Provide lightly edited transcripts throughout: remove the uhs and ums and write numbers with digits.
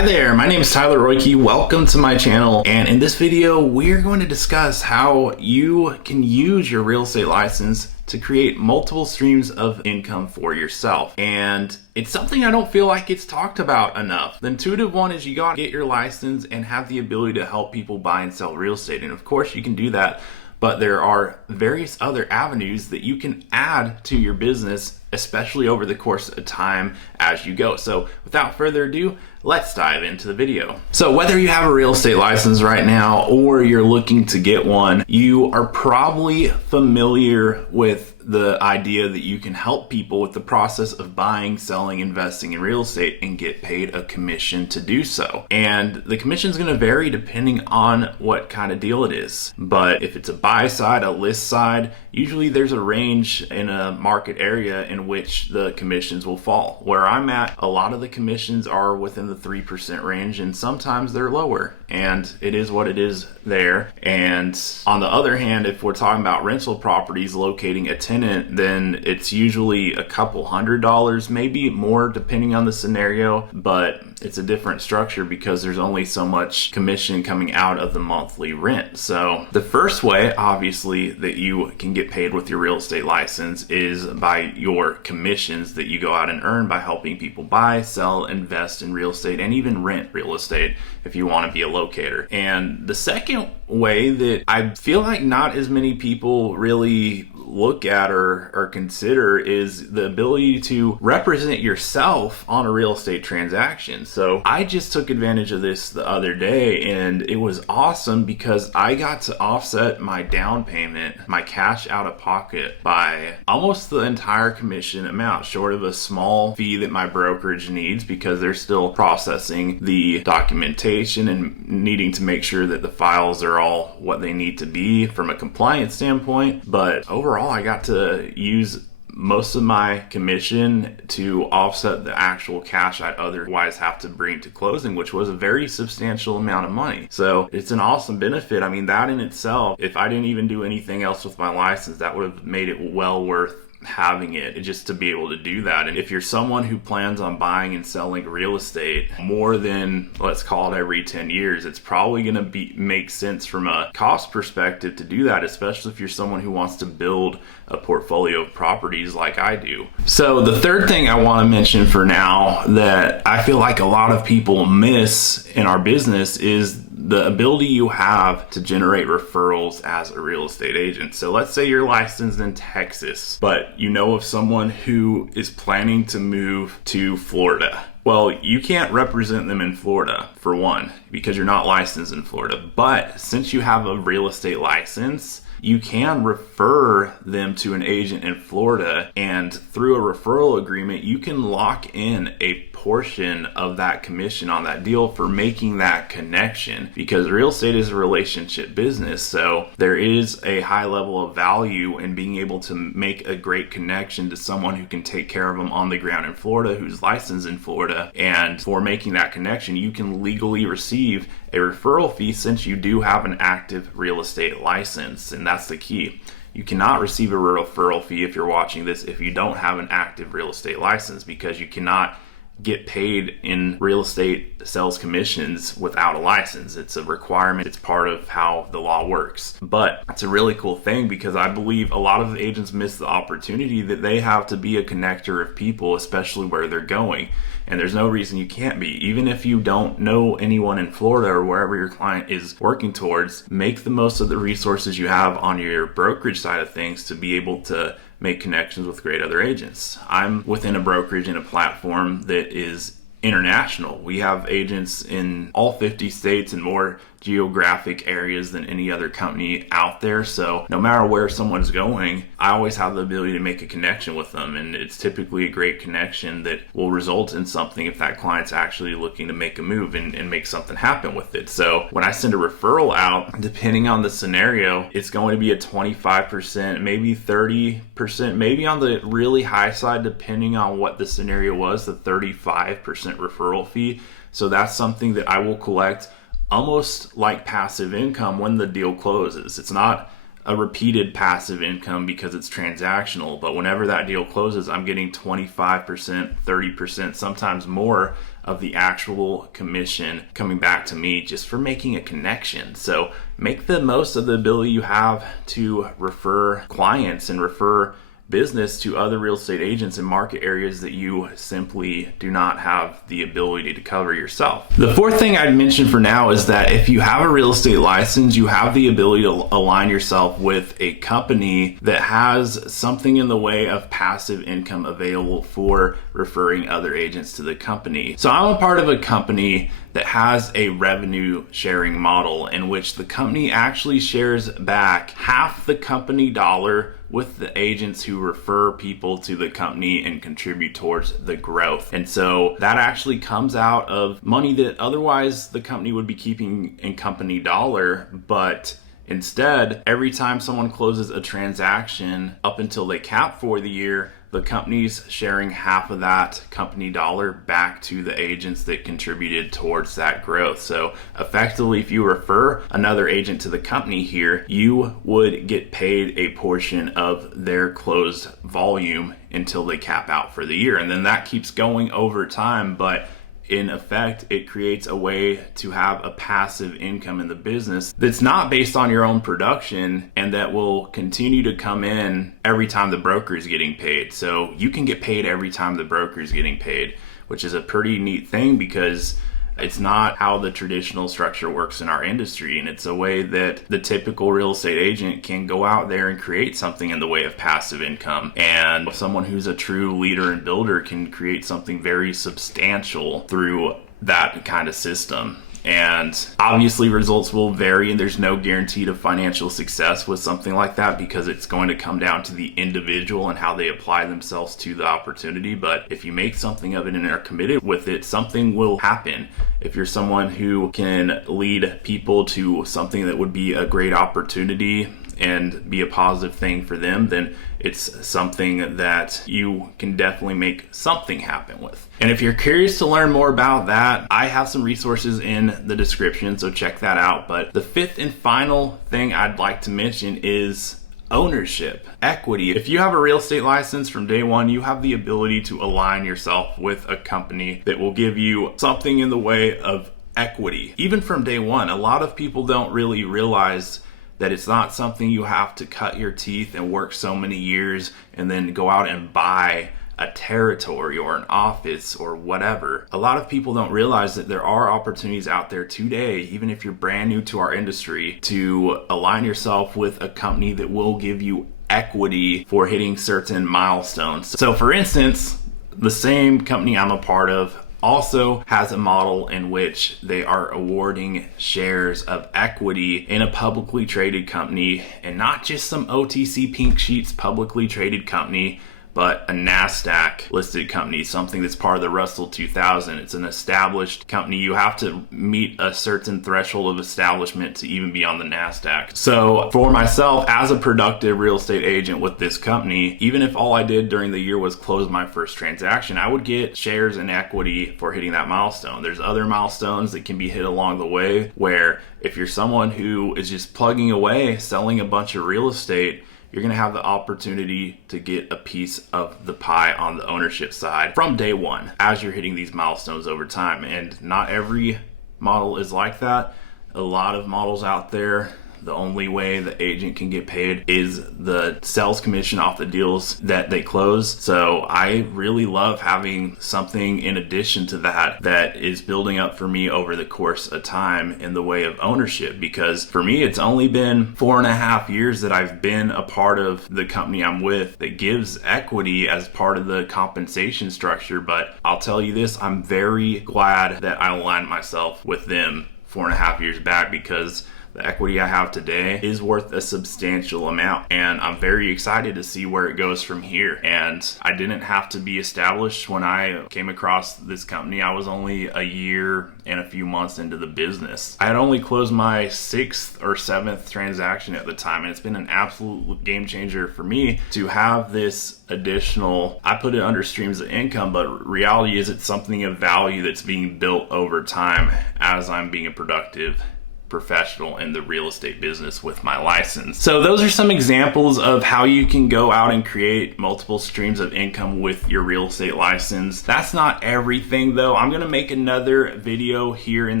Hi there, my name is Tyler Roicki. Welcome to my channel, and in this video we're going to discuss how you can use your real estate license to create multiple streams of income for yourself. And it's something I don't feel like it's talked about enough. The intuitive one is you gotta get your license and have the ability to help people buy and sell real estate. And of course you can do that, but there are various other avenues that you can add to your business, especially over the course of time as you go. So without further ado, let's dive into the video. So whether you have a real estate license right now or you're looking to get one, you are probably familiar with the idea that you can help people with the process of buying, selling, investing in real estate and get paid a commission to do so. And the commission is going to vary depending on what kind of deal it is. But if it's a buy side, a list side, usually there's a range in a market area in which the commissions will fall. Where I'm at, a lot of the commissions are within the 3% range and sometimes they're lower, and it is what it is there. And on the other hand, if we're talking about rental properties locating a tenant, then it's usually a couple $100, maybe more depending on the scenario, but it's a different structure because there's only so much commission coming out of the monthly rent. So the first way, obviously, that you can get paid with your real estate license is by your commissions that you go out and earn by helping people buy, sell, invest in real estate, and even rent real estate if you want to be a locator. And the second way that I feel like not as many people really look at or consider is the ability to represent yourself on a real estate transaction. So I just took advantage of this the other day, and it was awesome because I got to offset my down payment, my cash out of pocket, by almost the entire commission amount, short of a small fee that my brokerage needs because they're still processing the documentation and needing to make sure that the files are all what they need to be from a compliance standpoint. But overall, I got to use most of my commission to offset the actual cash I'd otherwise have to bring to closing, which was a very substantial amount of money. So it's an awesome benefit. I mean, that in itself, if I didn't even do anything else with my license, that would have made it well worth having it just to be able to do that. And if you're someone who plans on buying and selling real estate more than, let's call it, every 10 years, it's probably going to make sense from a cost perspective to do that, especially if you're someone who wants to build a portfolio of properties like I do. So the third thing I want to mention for now that I feel like a lot of people miss in our business is the ability you have to generate referrals as a real estate agent. So let's say you're licensed in Texas, but you know of someone who is planning to move to Florida. Well, you can't represent them in Florida, for one, because you're not licensed in Florida. But since you have a real estate license, you can refer them to an agent in Florida, and through a referral agreement, you can lock in a portion of that commission on that deal for making that connection, because real estate is a relationship business. So there is a high level of value in being able to make a great connection to someone who can take care of them on the ground in Florida, who's licensed in Florida. And for making that connection, you can legally receive a referral fee since you do have an active real estate license. And that's the key. You cannot receive a referral fee if you're watching this if you don't have an active real estate license, because you cannot get paid in real estate sales commissions without a license. It's a requirement. It's part of how the law works. But it's a really cool thing because I believe a lot of agents miss the opportunity that they have to be a connector of people, especially where they're going. And there's no reason you can't be. Even if you don't know anyone in Florida or wherever your client is working towards, make the most of the resources you have on your brokerage side of things to be able to make connections with great other agents. I'm within a brokerage and a platform that is international. We have agents in all 50 states and more geographic areas than any other company out there. So no matter where someone's going, I always have the ability to make a connection with them. And it's typically a great connection that will result in something if that client's actually looking to make a move and make something happen with it. So when I send a referral out, depending on the scenario, it's going to be a 25%, maybe 30%, maybe on the really high side, depending on what the scenario was, the 35% referral fee. So that's something that I will collect almost like passive income when the deal closes. It's not a repeated passive income because it's transactional, but whenever that deal closes, I'm getting 25%, 30%, sometimes more of the actual commission coming back to me just for making a connection. So make the most of the ability you have to refer clients and refer business to other real estate agents in market areas that you simply do not have the ability to cover yourself. The fourth thing I'd mention for now is that if you have a real estate license, you have the ability to align yourself with a company that has something in the way of passive income available for referring other agents to the company. So I'm a part of a company that has a revenue sharing model in which the company actually shares back half the company dollar with the agents who refer people to the company and contribute towards the growth. And so that actually comes out of money that otherwise the company would be keeping in company dollar, but instead, every time someone closes a transaction up until they cap for the year, the company's sharing half of that company dollar back to the agents that contributed towards that growth. So effectively, if you refer another agent to the company here, you would get paid a portion of their closed volume until they cap out for the year. And then that keeps going over time, but in effect, it creates a way to have a passive income in the business that's not based on your own production and that will continue to come in every time the broker is getting paid. So you can get paid every time the broker is getting paid, which is a pretty neat thing because it's not how the traditional structure works in our industry, and it's a way that the typical real estate agent can go out there and create something in the way of passive income. And someone who's a true leader and builder can create something very substantial through that kind of system. And obviously results will vary, and there's no guarantee to financial success with something like that because it's going to come down to the individual and how they apply themselves to the opportunity. But if you make something of it and are committed with it, something will happen. If you're someone who can lead people to something that would be a great opportunity and be a positive thing for them, then it's something that you can definitely make something happen with. And if you're curious to learn more about that, I have some resources in the description, so check that out. But the fifth and final thing I'd like to mention is ownership, equity. If you have a real estate license from day one, you have the ability to align yourself with a company that will give you something in the way of equity. Even from day one, a lot of people don't really realize that it's not something you have to cut your teeth and work so many years and then go out and buy a territory or an office or whatever. A lot of people don't realize that there are opportunities out there today, even if you're brand new to our industry, to align yourself with a company that will give you equity for hitting certain milestones. So for instance, the same company I'm a part of also has a model in which they are awarding shares of equity in a publicly traded company, and not just some OTC pink sheets publicly traded company, but a NASDAQ listed company, something that's part of the Russell 2000. It's an established company. You have to meet a certain threshold of establishment to even be on the NASDAQ. So for myself, as a productive real estate agent with this company, even if all I did during the year was close my first transaction, I would get shares and equity for hitting that milestone. There's other milestones that can be hit along the way where if you're someone who is just plugging away, selling a bunch of real estate, you're going to have the opportunity to get a piece of the pie on the ownership side from day one as you're hitting these milestones over time. And not every model is like that. A lot of models out there, the only way the agent can get paid is the sales commission off the deals that they close. So I really love having something in addition to that that is building up for me over the course of time in the way of ownership, because for me, it's only been 4.5 years that I've been a part of the company I'm with that gives equity as part of the compensation structure. But I'll tell you this, I'm very glad that I aligned myself with them 4.5 years back, because the equity I have today is worth a substantial amount, and I'm very excited to see where it goes from here. And I didn't have to be established when I came across this company. I was only a year and a few months into the business. I had only closed my 6th or 7th transaction at the time, and it's been an absolute game changer for me to have this additional, I put it under streams of income, but reality is it's something of value that's being built over time as I'm being a productive professional in the real estate business with my license. So those are some examples of how you can go out and create multiple streams of income with your real estate license. That's not everything though. I'm gonna make another video here in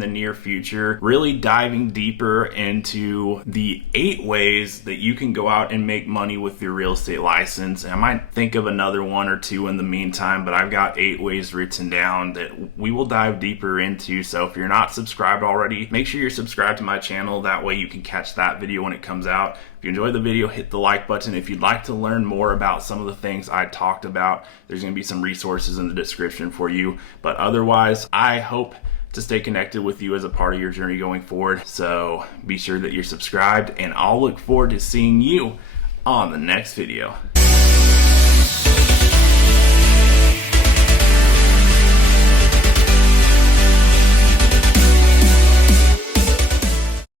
the near future, really diving deeper into the 8 ways that you can go out and make money with your real estate license. And I might think of another 1 or 2 in the meantime, but I've got 8 ways written down that we will dive deeper into. So if you're not subscribed already, make sure you're subscribed to my channel. That way you can catch that video when it comes out. If you enjoyed the video, hit the like button. If you'd like to learn more about some of the things I talked about, there's going to be some resources in the description for you. But otherwise, I hope to stay connected with you as a part of your journey going forward. So be sure that you're subscribed, and I'll look forward to seeing you on the next video.